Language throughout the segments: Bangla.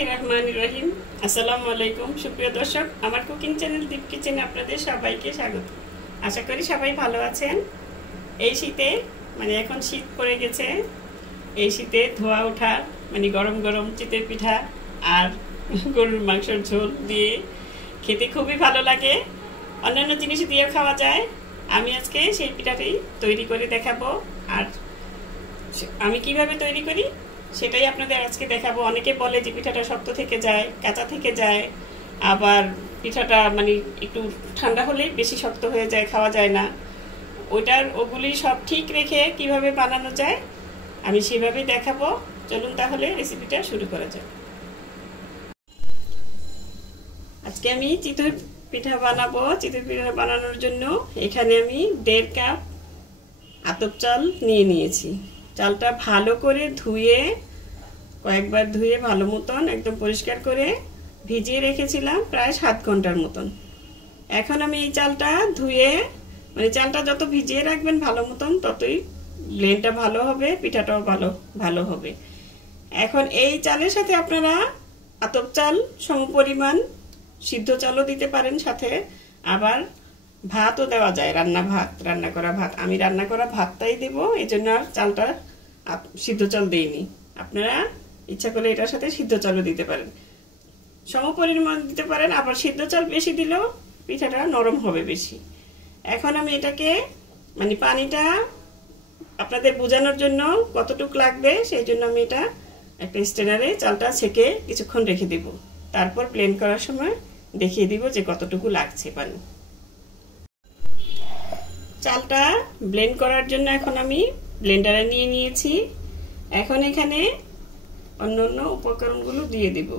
बिस्मिल्लाहिर्रहमानिर्रहीम আসসালামু আলাইকুম সুপ্রিয় দর্শক আমার কুকিং চ্যানেল দীপ কিচেনে আপনাদের সবাইকে স্বাগত। আশা করি সবাই ভালো আছেন। এই শীতে এখন শীত পড়ে গেছে। এই শীতে ধোয়া ওঠা গরম গরম চিতই পিঠা আর গরুর মাংসের ঝোল দিয়ে খেতে খুবই ভালো লাগে। অন্যান্য জিনিস দিয়ে খাওয়া যায়। আমি আজকে সেই পিঠাটাই তৈরি করে দেখাবো আর আমি কিভাবে তৈরি করি সেটাই আপনাদের আজকে দেখাবো। অনেকে বলে যে পিঠাটা শক্ত থেকে যায়, কাঁচা থেকে যায়, আবার পিঠাটা একটু ঠান্ডা হলেই বেশি শক্ত হয়ে যায়, খাওয়া যায় না। ওগুলি সব ঠিক রেখে কিভাবে বানানো যায় আমি সেভাবেই দেখাবো। চলুন তাহলে রেসিপিটা শুরু করা যাক। আজকে আমি চিতই পিঠা বানাবো। চিতই পিঠা বানানোর জন্য এখানে আমি 1.5 কাপ আতপ চাল নিয়ে নিয়েছি। চালটা ভালো করে ধুয়ে কয়েকবার ধুয়ে ভালো মতন একদম পরিষ্কার করে ভিজিয়ে রেখেছিলাম প্রায় 7 ঘন্টার মতন। এখন আমি এই চালটা ধুয়ে চালটা যত ভিজিয়ে রাখবেন ভালো মতন ততই ব্লেন্ডটা ভালো হবে, পিঠাটাও ভালো হবে। এখন এই চালের সাথে আপনারা আতপ চাল সমপরিমাণ সিদ্ধ চালও দিতে পারেন, সাথে আবার ভাতও দেওয়া যায়, রান্না করা ভাত। আমি রান্না করা ভাতটাই দেব, এই জন্য আর চালটা সিদ্ধ চাল দেইনি। আপনারা ইচ্ছা করলে এটার সাথে সিদ্ধ চালও দিতে পারেন, সমপরিমাণ দিতে পারেন। আবার সিদ্ধ চাল বেশি দিলেও পিঠাটা নরম হবে বেশি। এখন আমি এটাকে পানিটা আপনাদের বোঝানোর জন্য কতটুকু লাগবে সেই জন্য আমি এটা একটা স্ট্রেনারে চালটা ছেঁকে কিছুক্ষণ রেখে দেব। তারপর ব্লেন্ড করার সময় দেখিয়ে দিব যে কতটুকু লাগছে পানি। চালটা ব্লেন্ড করার জন্য এখন আমি ব্লেন্ডারে নিয়ে নিয়েছি। এখন এখানে অন্য উপকরণগুলো দিয়ে দিব।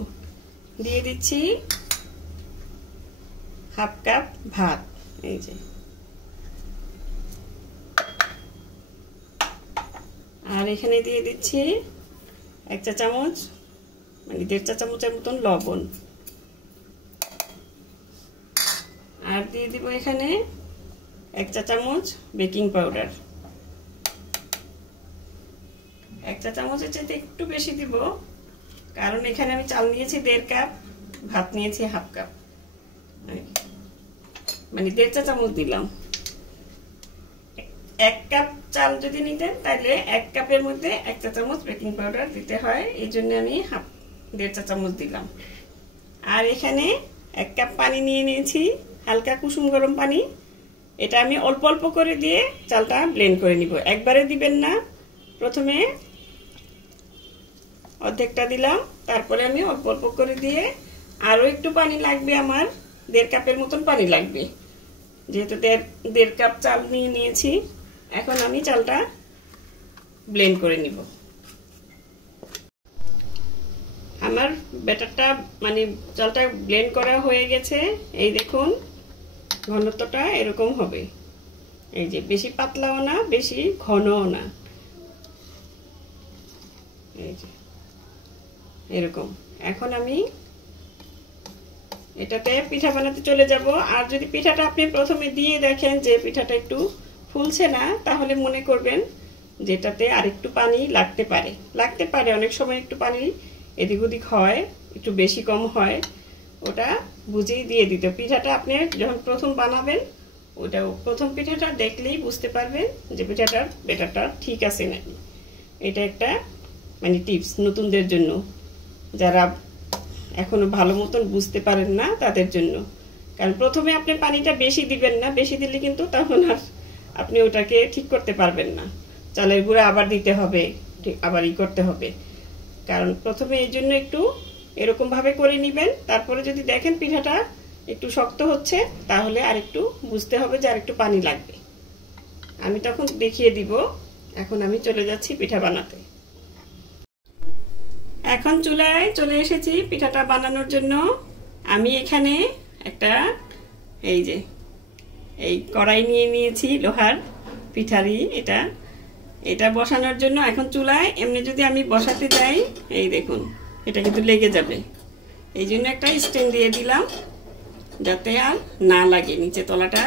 দিয়ে দিচ্ছি 1/2 কাপ ভাত, এই যে, আর এখানে দিয়ে দিচ্ছি 1 চা চামচ 1.5 চা চামচের মতন লবণ, আর দিয়ে দিব এখানে 1 চা চামচ বেকিং পাউডার। 1 চা চামচের চাইতে একটু বেশি দিব, কারণ এখানে আমি চাল নিয়েছি 1.5 কাপ, ভাত নিয়েছি 1/2 কাপ, 1.5 চা চামচ দিলাম। 1 কাপ চাল যদি নিতেন তাহলে 1 কাপের মধ্যে 1 চা চামচ বেকিং পাউডার দিতে হয়, এই জন্য আমি 1.5 চা চামচ দিলাম। আর এখানে 1 কাপ পানি নিয়ে নিয়েছি, হালকা কুসুম গরম পানি। এটা আমি অল্প অল্প করে দিয়ে চালটা ব্লেন্ড করে নিব, একবারে দিবেন না। প্রথমে অর্ধেকটা দিলাম, তারপরে আমি অল্প অল্প করে দিয়ে আরো একটু পানি লাগবে, আমার 1.5 কাপের মতন পানি লাগবে, যেহেতু 1.5 কাপ চাল নিয়ে নিয়েছি। এখন আমি চালটা ব্লেন্ড করে নিব। আমার ব্যাটারটা চালটা ব্লেন্ড করা হয়ে গেছে। এই দেখুন ঘনত্বটা এরকম হবে, এই যে, বেশি পাতলাও না বেশি ঘনও না, এই যে এরকম। এখন আমি এটাতে পিঠা বানাতে চলে যাব। আর যদি পিঠাটা আপনি প্রথমে দিয়ে দেখেন যে পিঠাটা একটু ফুলছে না, তাহলে মনে করবেন যেটাতে আরেকটু পানি লাগতে পারে। অনেক সময় একটু পানি এদিক ওদিক হয়, একটু বেশি কম হয়, ওটা বুঝেই দিয়ে দিতে। পিঠাটা আপনি যখন প্রথম বানাবেন ওটা প্রথম পিঠাটা দেখলেই বুঝতে পারবেন যে পিঠাটার ব্যাটারটা ঠিক আছে নাকি। এটা একটা টিপস নতুনদের জন্য, যারা এখনো ভালো মতন বুঝতে পারেন না তাদের জন্য। কারণ প্রথমে আপনি পানিটা বেশি দিবেন না, বেশি দিলে কিন্তু তখন আর আপনি ওটাকে ঠিক করতে পারবেন না। চালের গুঁড়া আবার দিতে হবে, আবার করতে হবে। কারণ প্রথমে এই জন্য একটু এরকম ভাবে করে নিবেন। তারপরে যদি দেখেন পিঠাটা একটু শক্ত হচ্ছে তাহলে আরেকটু বুঝতে হবে যে আরেকটু পানি লাগবে, আমি তখন দেখিয়ে দিব। এখন আমি চলে যাচ্ছি পিঠা বানাতে। এখন চুলায় চলে এসেছি পিঠাটা বানানোর জন্য। আমি এখানে একটা এই কড়াই নিয়ে নিয়েছি, লোহার পিঠারি। এটা বসানোর জন্য এখন চুলায় এমনি যদি আমি বসাতে যাই, এই দেখুন এটা কিন্তু লেগে যাবে, এই জন্য একটা স্ট্যান্ড দিয়ে দিলাম যাতে আর না লাগে, নিচে তলাটা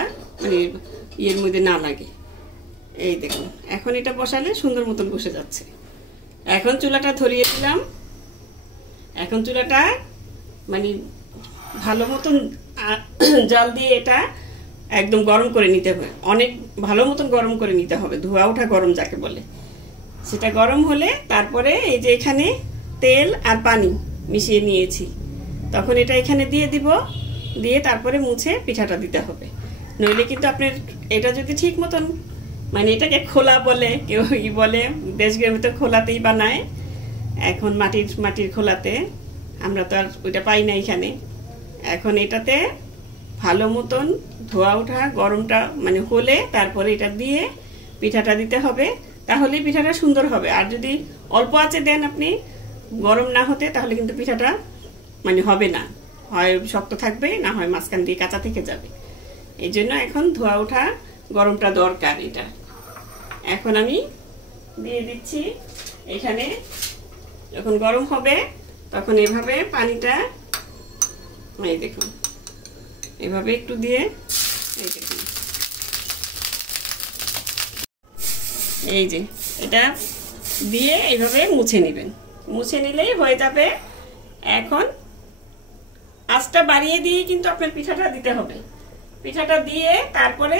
ইয়ের মধ্যে না লাগে। এই দেখুন এখন এটা বসালে সুন্দর মতন বসে যাচ্ছে। এখন চুলাটা ধরিয়ে দিলাম। এখন চুলাটা মানে ভালো মতন জাল দিয়ে এটা একদম গরম করে নিতে হবে, অনেক ভালো মতন গরম করে নিতে হবে, ধোয়া ওঠা গরম যাকে বলে। সেটা গরম হলে তারপরে এই যে এখানে তেল আর পানি মিশিয়ে নিয়েছি, তখন এটা এখানে দিয়ে দিব, দিয়ে তারপরে মুছে পিঠাটা দিতে হবে। নইলে কিন্তু আপনার এটা যদি ঠিক মতন মানে এটাকে খোলা বলে, কেউ বলে দেশ গ্রামে তো খোলাতেই বানায়, এখন মাটির খোলাতে, আমরা তো আর ওইটা পাই না এখানে। এখন এটাতে ভালো মতন ধোয়া ওঠা গরমটা মানে হলে তারপরে এটা দিয়ে পিঠাটা দিতে হবে, তাহলেই পিঠাটা সুন্দর হবে। আর যদি অল্প আঁচে দেন আপনি গরম না হতে, তাহলে কিন্তু পিঠাটা মানে হবে না, হয় শক্ত থাকবে, না হয় মাঝখান দিয়ে কাঁচা থেকে যাবে। এই জন্য এখন ধোয়া ওঠা গরমটা দরকার এটা। এখন আমি দিয়ে দিচ্ছি এখানে, যখন গরম হবে তখন এভাবে পানিটা এই দেখুন এভাবে একটু দিয়ে এই দেখুন এই যে এটা দিয়ে এইভাবে মুছে নেবেন, মুছে নিলেই হয়ে যাবে। এখন আঁচটা বাড়িয়ে দিয়ে কিন্তু আপনার পিঠাটা দিতে হবে, পিঠাটা দিয়ে তারপরে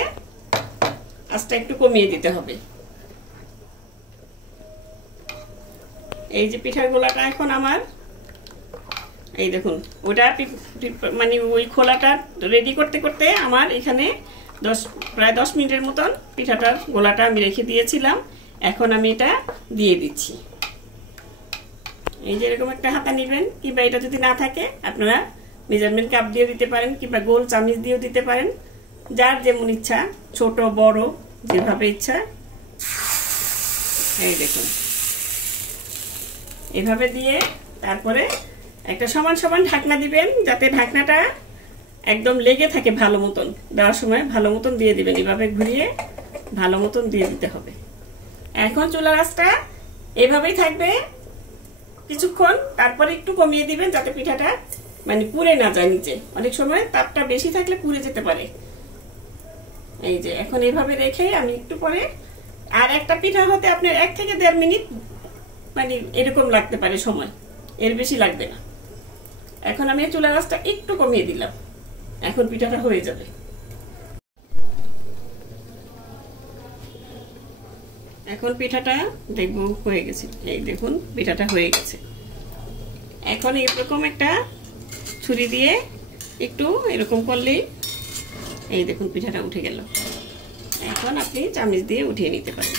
আঁচটা একটু কমিয়ে দিতে হবে। এই যে পিঠার গোলাটা এখন আমার এই দেখুন ওটা মানে ওই খোলাটা রেডি করতে করতে আমার এখানে প্রায় 10 মিনিটের মতন পিঠাটার গোলাটা আমি রেখে দিয়েছিলাম। এখন আমি এটা দিয়ে দিচ্ছি। এই যে এরকম একটা হাতা নেবেন, কিংবা এটা যদি না থাকে আপনারা মেজারমেন্ট কাপ দিয়ে দিতে পারেন, কিংবা গোল চামচ দিয়েও দিতে পারেন, যার যেমন ইচ্ছা, ছোট বড় যেভাবে ইচ্ছা। এই দেখুন এভাবে দিয়ে তারপরে একটা সমান সমান ঢাকনা দিবেন, যাতে ঢাকনাটা একদম লেগে থাকে ভালো মতন। দেওয়ার সময় ভালো মতন দিয়ে দিবেন, এভাবে ঘুরিয়ে ভালো মতন দিয়ে দিতে হবে। এখন চুলার আঁচটা এভাবেই থাকবে কিছুক্ষণ, তারপরে একটু কমিয়ে দিবেন যাতে পিঠাটা মানে পুড়ে না যায় নিচে। অনেক সময় তাপটা বেশি থাকলে পুড়ে যেতে পারে। এই যে এখন এভাবে রেখে আমি একটু পরে, আর একটা পিঠা হতে আপনার 1 থেকে 1.5 মিনিট মানে এরকম লাগতে পারে সময়, এর বেশি লাগবে না। এখন আমি চুলার আঁচটা একটু কমিয়ে দিলাম, এখন পিঠাটা হয়ে যাবে। এখন পিঠাটা দেখবো হয়ে গেছে, এই দেখুন পিঠাটা হয়ে গেছে। এখন এরকম একটা ছুরি দিয়ে একটু এরকম করলেই এই দেখুন পিঠাটা উঠে গেল। এখন আপনি চামচ দিয়ে উঠিয়ে নিতে পারেন,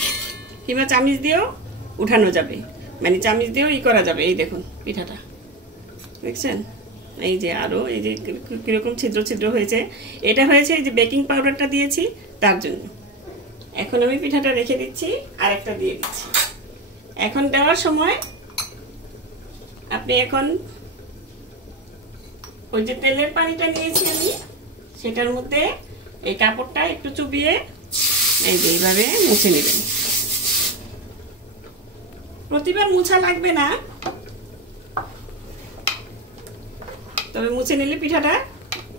কিংবা চামচ দিয়েও উঠানো যাবে, মানে চামচ দিয়েও করা যাবে। এই দেখুন পিঠাটা দেখছেন, এই যে আরো এই যে কিরকম ছিদ্র ছিদ্র হয়েছে, এটা হয়েছে এই যে বেকিং পাউডারটা দিয়েছি তার জন্য। এখন আমি পিঠাটা রেখে দিচ্ছি, আর একটা দিয়ে দিচ্ছি। এখন দেওয়ার সময় আপনি এখন ওই যে তেলের পানিটা নিয়েছি আমি, সেটার মধ্যে এই কাপড়টা একটু চুবিয়ে এই যে এইভাবে মুছে নেবেন। প্রতিবার মুছা লাগবে না, তবে মুছে নিলে পিঠাটা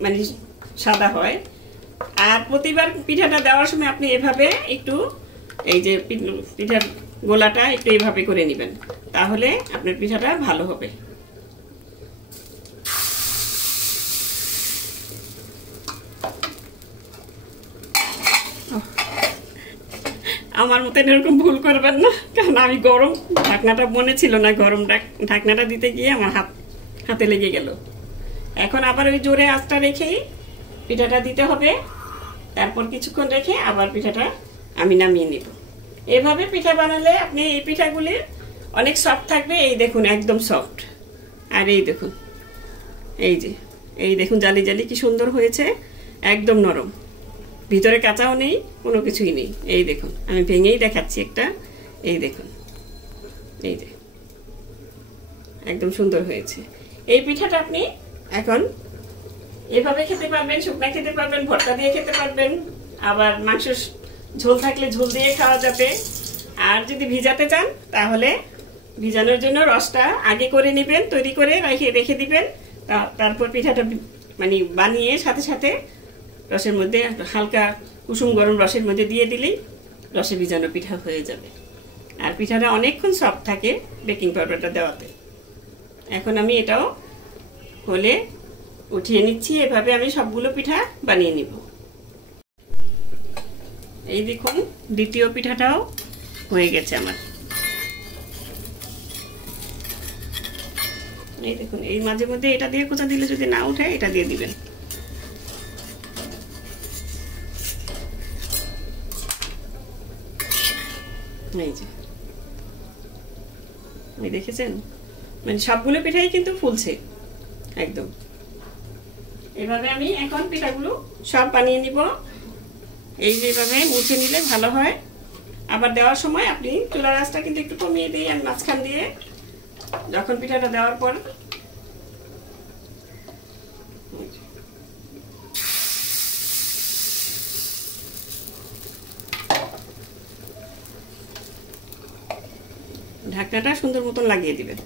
মানে সাদা হয়। আর প্রতিবার পিঠাটা দেওয়ার সময় আপনি এভাবে একটু এই যে পিঠার গোলাটা একটু এইভাবে করে নেবেন, তাহলে আপনার পিঠাটা ভালো হবে। আমার মতো এরকম ভুল করবেন না, কারণ আমি গরম ঢাকনাটা মনে ছিল না, গরম ঢাকনাটা দিতে গিয়ে আমার হাতে লেগে গেল। এখন আবার ওই জোরে আঁচটা রেখেই পিঠাটা দিতে হবে, তারপর কিছুক্ষণ রেখে আবার পিঠাটা আমি নামিয়ে নেব। এভাবে পিঠা বানালে আপনি এই পিঠাগুলি অনেক সফট থাকবে। এই দেখুন একদম সফট, আর এই দেখুন এই দেখুন জালি জালি কি সুন্দর হয়েছে, একদম নরম, ভিতরে কাঁচাও নেই, কোনো কিছুই নেই। এই দেখুন আমি ভেঙেই দেখাচ্ছি একটা, এই দেখুন এই যে একদম সুন্দর হয়েছে। এই পিঠাটা আপনি এখন এভাবে খেতে পারবেন, শুকনা খেতে পারবেন, ভর্তা দিয়ে খেতে পারবেন, আবার মাংস ঝোল থাকলে ঝোল দিয়ে খাওয়া যাবে। আর যদি ভিজাতে চান তাহলে ভিজানোর জন্য রসটা আগে করে নেবেন, তৈরি করে রেখে দিবেন, তারপর পিঠাটা মানে বানিয়ে সাথে সাথে রসের মধ্যে হালকা কুসুম গরম রসের মধ্যে দিয়ে দিলেই রসে ভিজানো পিঠা হয়ে যাবে। আর পিঠাটা অনেকক্ষণ সফট থাকে বেকিং পাউডারটা দেওয়াতে। এখন আমি এটাও হলে উঠিয়ে নিচ্ছি। এভাবে আমি সবগুলো পিঠা বানিয়ে নিব। এই দেখুন দ্বিতীয় পিঠাটাও হয়ে গেছে আমার। এই দেখুন এই মাঝে মধ্যে এটা দিয়ে কোচা দিলে যদি না উঠে এটা দিয়ে দিবেন। এই যে এই দেখেছেন, মানে সবগুলো পিঠাই কিন্তু ফুলছে একদম। এভাবে আমি এখন পিঠাগুলো সব বানিয়ে নিব। এই যেভাবে মুছে নিলে ভালো হয়। আবার দেওয়ার সময় আপনি চুলার আঁচটা কিন্তু একটু কমিয়ে দিয়ে আর মাঝখান দিয়ে যখন পিঠাটা দেওয়ার পর ঢাকনাটা সুন্দর মতন লাগিয়ে দিবেন।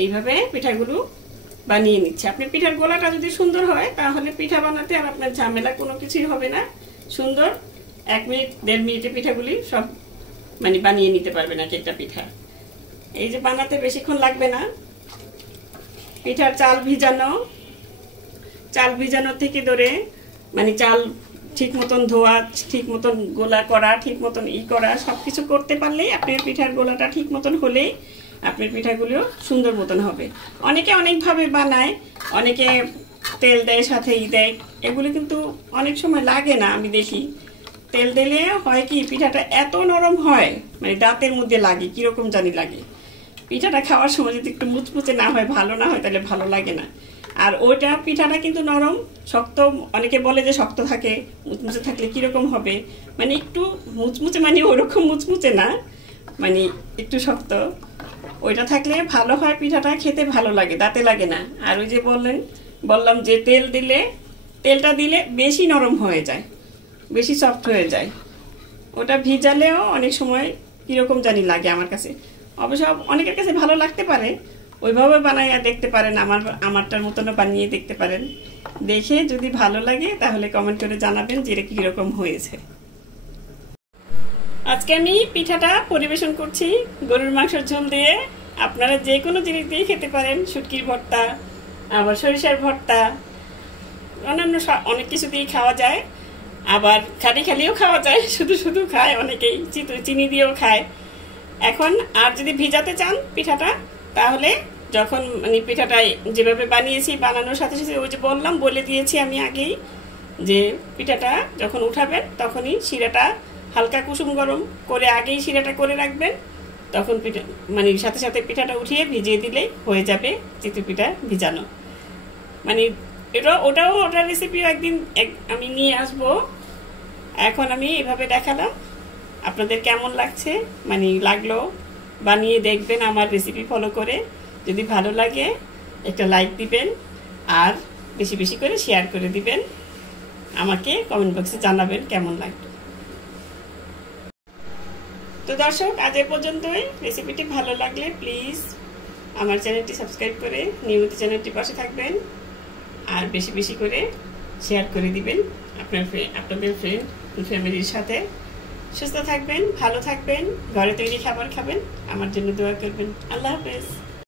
এইভাবে পিঠাগুলো বানিয়ে নিচ্ছে। আপনি পিঠার গোলাটা যদি সুন্দর হয় তাহলে পিঠা বানাতে আর আপনার ঝামেলা কোনো কিছুই হবে না। সুন্দর 1 মিনিট 1.5 মিনিটে পিঠাগুলি সব মানে বানিয়ে নিতে পারবেন এক একটা পিঠা। এই যে বানাতে বেশিক্ষণ লাগবে না। পিঠার চাল ভিজানো থেকে ধরে মানে চাল ঠিক মতন ধোয়া, ঠিক মতন গোলা করা, ঠিক মতন করা সবকিছু করতে পারলেই আপনার পিঠার গোলাটা ঠিক মতন হলেই আপনার পিঠাগুলো সুন্দর মতন হবে। অনেকে অনেকভাবে বানায়, অনেকে তেল দেয় সাথে দেয়, এগুলো কিন্তু অনেক সময় লাগে না। আমি দেখি তেল দিলে হয় কি পিঠাটা এত নরম হয় মানে দাঁতের মধ্যে লাগে, কিরকম জানি লাগে। পিঠাটা খাওয়ার সময় যদি একটু মুচমুচে না হয়, ভালো না হয়, তাহলে ভালো লাগে না। আর ওইটা পিঠাটা কিন্তু নরম, শক্ত। অনেকে বলে যে শক্ত থাকে, মুচমুচে থাকলে কিরকম হবে, মানে একটু মুচমুচে মানে ওরকম মুচমুচে না, মানে একটু শক্ত। ওইটা থাকলে ভালো হয়, পিঠাটা খেতে ভালো লাগে, দাঁতে লাগে না। আর ওই যে বললাম যে তেলটা দিলে বেশি নরম হয়ে যায়, বেশি সফট হয়ে যায়। ওটা ভিজালেও অনেক সময় কিরকম জানি লাগে আমার কাছে। অবশ্য অনেকের কাছে ভালো লাগতে পারে, ওইভাবে বানাইয়া দেখতে পারেন, আমারটার মতনও বানিয়ে দেখতে পারেন। দেখে যদি ভালো লাগে তাহলে কমেন্ট করে জানাবেন যে এটা কিরকম হয়েছে। আজকে আমি পিঠাটা পরিবেশন করছি গরুর মাংসের ঝোল দিয়ে। আপনারা যে কোনো জিনিস দিয়ে খেতে পারেন, শুটকির ভর্তা, আবার সরিষার ভর্তা, অন্যান্য অনেক কিছু দিয়ে খাওয়া যায়। আবার খালিও খাওয়া যায়, শুধু খায় অনেকেই, চিনি দিয়েও খায়। এখন আর যদি ভিজাতে চান পিঠাটা, তাহলে যখন মানে পিঠাটা যেভাবে বানিয়েছি বানানোর সাথে সাথে ওই যে বলে দিয়েছি আমি আগেই যে পিঠাটা যখন উঠাবেন তখনই শিরাটা হালকা কুসুম গরম করে আগেই শিরাটা করে রাখবেন। তখন পিঠা মানে সাথে সাথে পিঠাটা উঠিয়ে ভিজিয়ে দিলেই হয়ে যাবে চিতই পিঠা ভিজানো। মানে ওটার রেসিপিও একদিন আমি নিয়ে আসবো। এখন আমি এভাবে দেখালাম, আপনাদের কেমন লাগছে মানে লাগলো বানিয়ে দেখবেন আমার রেসিপি ফলো করে। যদি ভালো লাগে একটা লাইক দিবেন আর বেশি বেশি করে শেয়ার করে দিবেন। আমাকে কমেন্ট বক্সে জানাবেন কেমন লাগলো। তো দর্শক, আজ এ পর্যন্তই। রেসিপিটি ভালো লাগলে প্লিজ আমার চ্যানেলটি সাবস্ক্রাইব করে নিয়মিত চ্যানেলটি পাশে থাকবেন আর বেশি বেশি করে শেয়ার করে দিবেন আপনাদের ফ্রেন্ড ফ্যামিলির সাথে। সুস্থ থাকবেন, ভালো থাকবেন, ঘরে তৈরি খাবার খাবেন, আমার জন্য দোয়া করবেন। আল্লাহ হাফেজ।